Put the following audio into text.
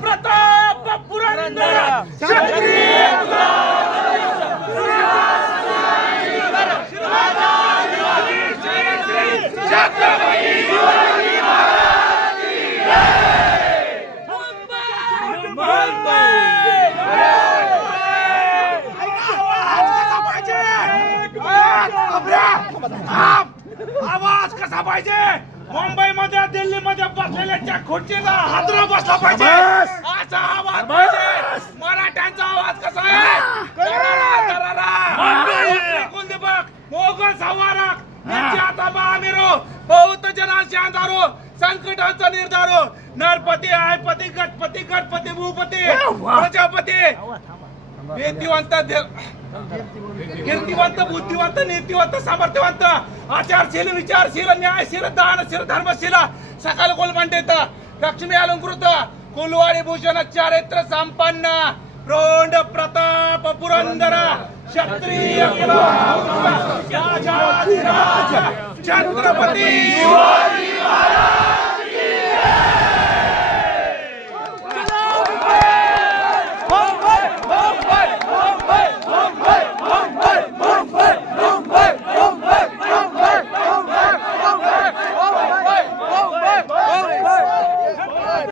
प्रताप पुरंदर क्षत्रिय आवाज कसा पाहिजे? मुंबईमध्ये दिल्लीमध्ये बसलेल्या खुर्चीला हादरा बसला पाहिजे असा आवाज पाहिजे. मराठ्यांचा आवाज कसा आहे? कुलदीपक मोगल संवारक आमिरो बहुत जनांचे अंधारो संकटांचा निर्धारो नरपती आयपती गणपती गणपती भूपती प्रजापती नीतिवंत कीर्तिवंत बुद्धिवंत नीतिवंत सामर्थ्यवंत आचारशील विचारशील न्यायशील दानशील धर्मशील सकल कुलमंडित लक्ष्मी अलंकृत कुलवाडी भूषण चारित्र संपन्न प्रौढ प्रताप पुरंदर क्षत्रिय राजाधिराज छत्रपती शिवाजी महाराज.